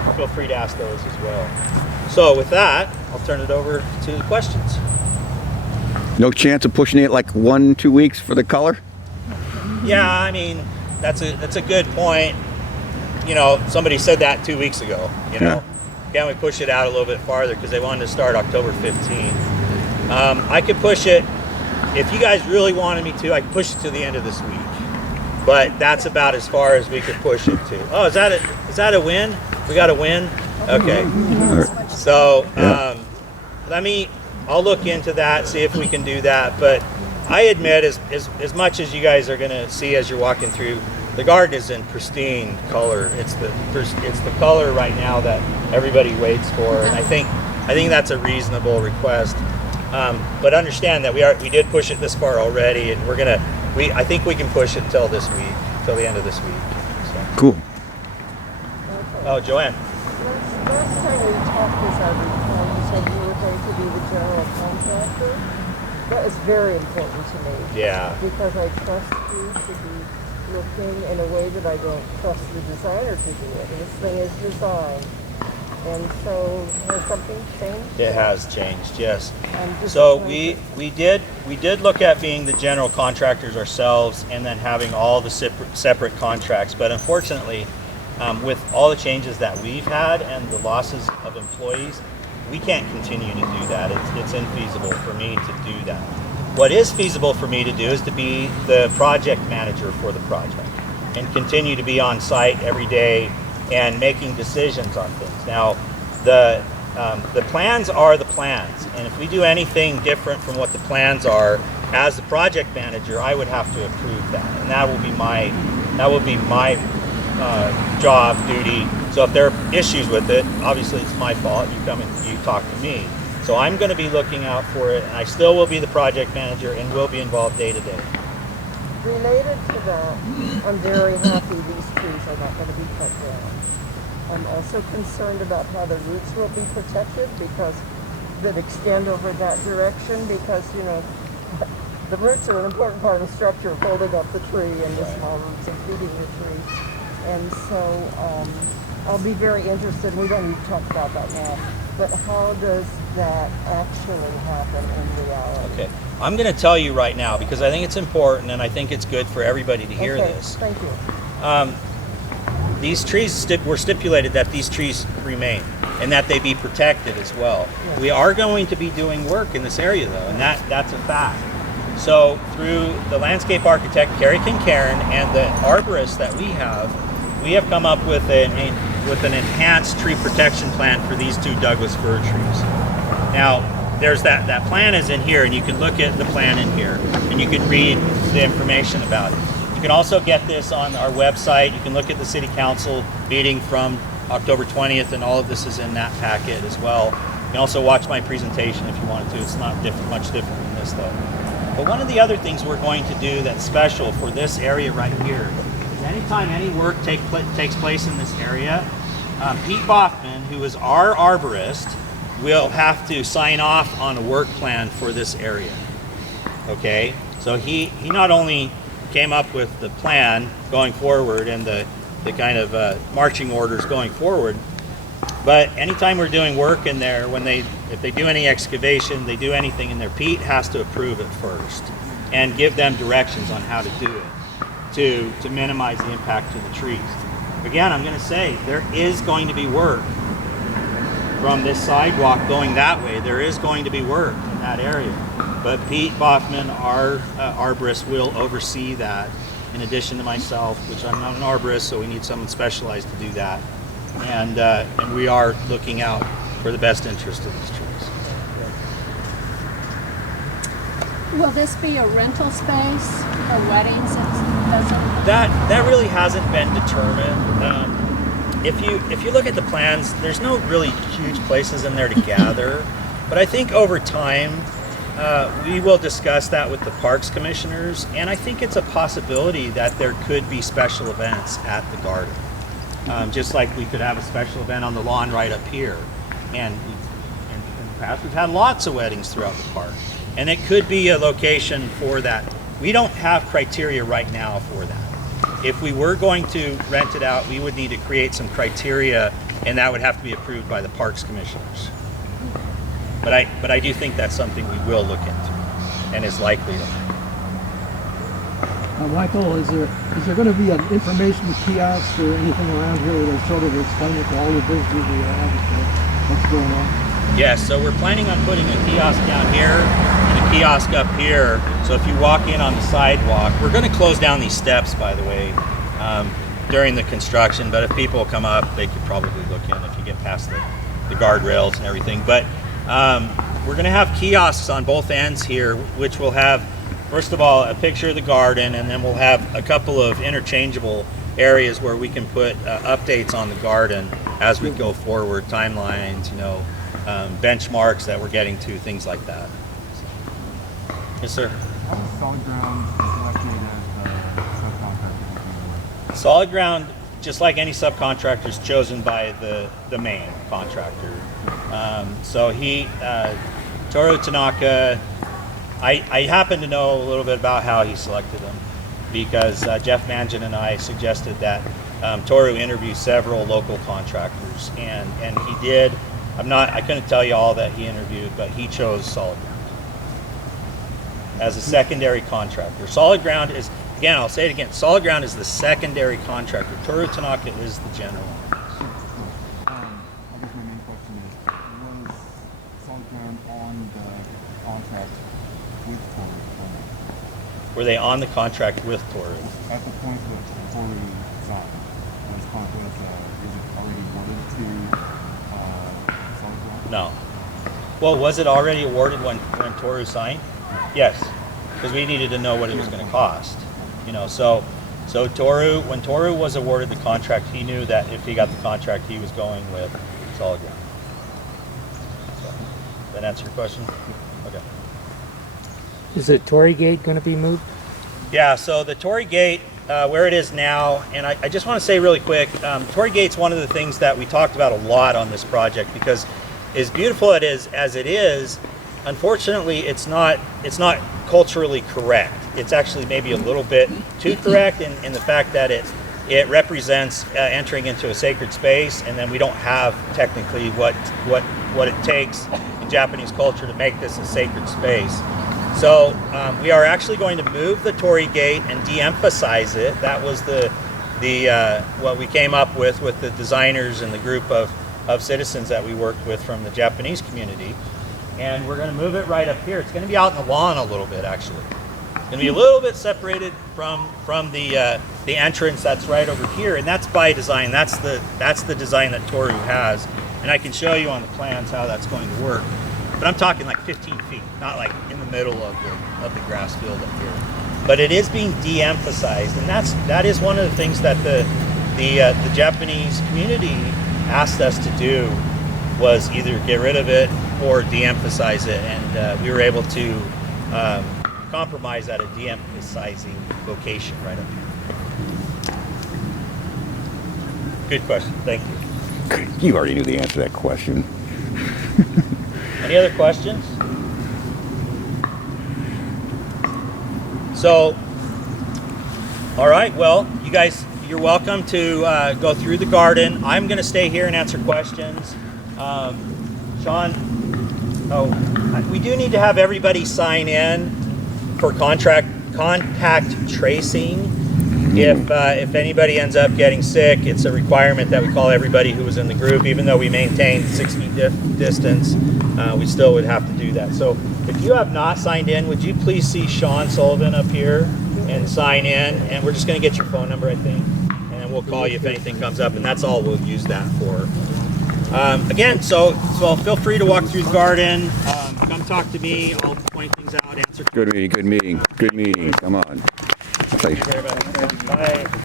feel free to ask those as well. So with that, I'll turn it over to the questions. No chance of pushing it like 1-2 weeks for the color? Yeah, I mean, that's a good point. You know, somebody said that 2 weeks ago, you know. Can we push it out a little bit farther because they wanted to start October 15th. I could push it, if you guys really wanted me to, I could push it to the end of this week. But that's about as far as we could push it to. Oh, is that a win? We got a win? Okay. So I'll look into that, see if we can do that. But I admit, as much as you guys are gonna see as you're walking through, the garden is in pristine color. It's the color right now that everybody waits for, and I think that's a reasonable request. But understand that we did push it this far already, and I think we can push it till this week, till the end of this week. So. Cool. Oh, Joanne. Last time we talked this out, you said you were going to be the general contractor. That is very important to me. Yeah. Because I trust you to be looking in a way that I don't trust the designer to do it. And this thing is designed. And so, has something changed? It has changed, yes. So we did look at being the general contractors ourselves and then having all the separate contracts. But unfortunately, with all the changes that we've had and the losses of employees, we can't continue to do that. It's infeasible for me to do that. What is feasible for me to do is to be the project manager for the project and continue to be on site every day and making decisions on things. Now, the plans are the plans, and if we do anything different from what the plans are, as the project manager, I would have to approve that, and that will be my job duty. So if there are issues with it, obviously it's my fault. You come and you talk to me. So I'm going to be looking out for it, and I still will be the project manager and will be involved day to day. Related to that, I'm very happy these trees are not going to be cut down. I'm also concerned about how the roots will be protected that extend over that direction because, you know, the roots are an important part of the structure of holding up the tree and the small roots and feeding the tree. And so I'll be very interested, we don't need to talk about that now, but how does that actually happen in reality? Okay, I'm going to tell you right now because I think it's important and I think it's good for everybody to hear this. Thank you. These trees, we're stipulated that these trees remain and that they be protected as well. Yes. We are going to be doing work in this area though, and that's a fact. So through the landscape architect, Carrie Kincairn, and the arborist that we have come up with an enhanced tree protection plan for these two Douglas fir trees. Now, there's that plan is in here, and you can look at the plan in here, and you can read the information about it. You can also get this on our website. You can look at the City Council meeting from October 20th, and all of this is in that packet as well. You can also watch my presentation if you wanted to. It's not much different than this, though. But one of the other things we're going to do that's special for this area right here is anytime any work takes place in this area, Pete Boffman, who is our arborist, will have to sign off on a work plan for this area. Okay? So he not only came up with the plan going forward and the kind of marching orders going forward, but anytime we're doing work in there, if they do any excavation, they do anything in there, Pete has to approve it first and give them directions on how to do it to minimize the impact to the trees. Again, I'm going to say there is going to be work from this sidewalk going that way. There is going to be work in that area, but Pete Boffman, our arborist, will oversee that in addition to myself, which I'm not an arborist, so we need someone specialized to do that. And we are looking out for the best interest of these trees. Will this be a rental space for weddings? That really hasn't been determined. If you look at the plans, there's no really huge places in there to gather, but I think over time we will discuss that with the parks commissioners, and I think it's a possibility that there could be special events at the garden. Just like we could have a special event on the lawn right up here. And in the past, we've had lots of weddings throughout the park. And it could be a location for that. We don't have criteria right now for that. If we were going to rent it out, we would need to create some criteria and that would have to be approved by the Parks Commissioners. But I do think that's something we will look into, and is likely to. Michael, is there going to be an information kiosk or anything around here that'll sort of explain it to all the visitors we have what's going on? Yes, so we're planning on putting a kiosk down here and a kiosk up here. So if you walk in on the sidewalk, we're going to close down these steps, by the way, during the construction. But if people come up, they could probably look in if you get past the guardrails and everything. But we're going to have kiosks on both ends here, which will have, first of all, a picture of the garden, and then we'll have a couple of interchangeable areas where we can put updates on the garden as we go forward, timelines, benchmarks that we're getting to, things like that. Yes, sir. How is Solid Ground selected as the subcontractor? Solid Ground, just like any subcontractor, is chosen by the main contractor. So Toru Tanaka, I happen to know a little bit about how he selected them because Jeff Mangan and I suggested that Toru interview several local contractors, and he did. I couldn't tell you all that he interviewed, but he chose Solid Ground as a secondary contractor. Solid Ground is, again, I'll say it again, Solid Ground is the secondary contractor. Toru Tanaka is the general. I guess my main question is, was Solid Ground on the contract with Toru? Were they on the contract with Toru? At the point that Toru signed, is it already awarded to Solid Ground? No. Well, was it already awarded when Toru signed? Yes, because we needed to know what it was going to cost. So Toru, when Toru was awarded the contract, he knew that if he got the contract, he was going with Solid Ground. So, does that answer your question? Okay. Is the Tory Gate going to be moved? Yeah, so the Tory Gate, where it is now, and I just want to say really quick, Tory Gate's one of the things that we talked about a lot on this project because as beautiful as it is, unfortunately, it's not culturally correct. It's actually maybe a little bit too correct in the fact that it represents entering into a sacred space, and then we don't have technically what it takes in Japanese culture to make this a sacred space. So we are actually going to move the Torii Gate and de-emphasize it. That was the what we came up with the designers and the group of citizens that we worked with from the Japanese community. And we're going to move it right up here. It's going to be out in the lawn a little bit, actually. It's going to be a little bit separated from the entrance that's right over here, and that's by design. That's the design that Toru has, and I can show you on the plans how that's going to work. But I'm talking like 15 feet, not like in the middle of the grass field up here. But it is being de-emphasized, and that is one of the things that the Japanese community asked us to do, was either get rid of it or de-emphasize it, and we were able to compromise at a de-emphasizing location right up here. Good question, thank you. You already knew the answer to that question. Any other questions? So, all right, well, you guys, you're welcome to go through the garden. I'm going to stay here and answer questions. Sean, we do need to have everybody sign in for contact tracing. If anybody ends up getting sick, it's a requirement that we call everybody who was in the group, even though we maintain 6 feet distance, we still would have to do that. So if you have not signed in, would you please see Sean Sullivan up here and sign in? And we're just going to get your phone number, I think, and then we'll call you if anything comes up, and that's all we'll use that for. Again, so feel free to walk through the garden. Come talk to me. I'll point things out, answer questions. Good meeting. Come on. Thanks, everybody. Bye.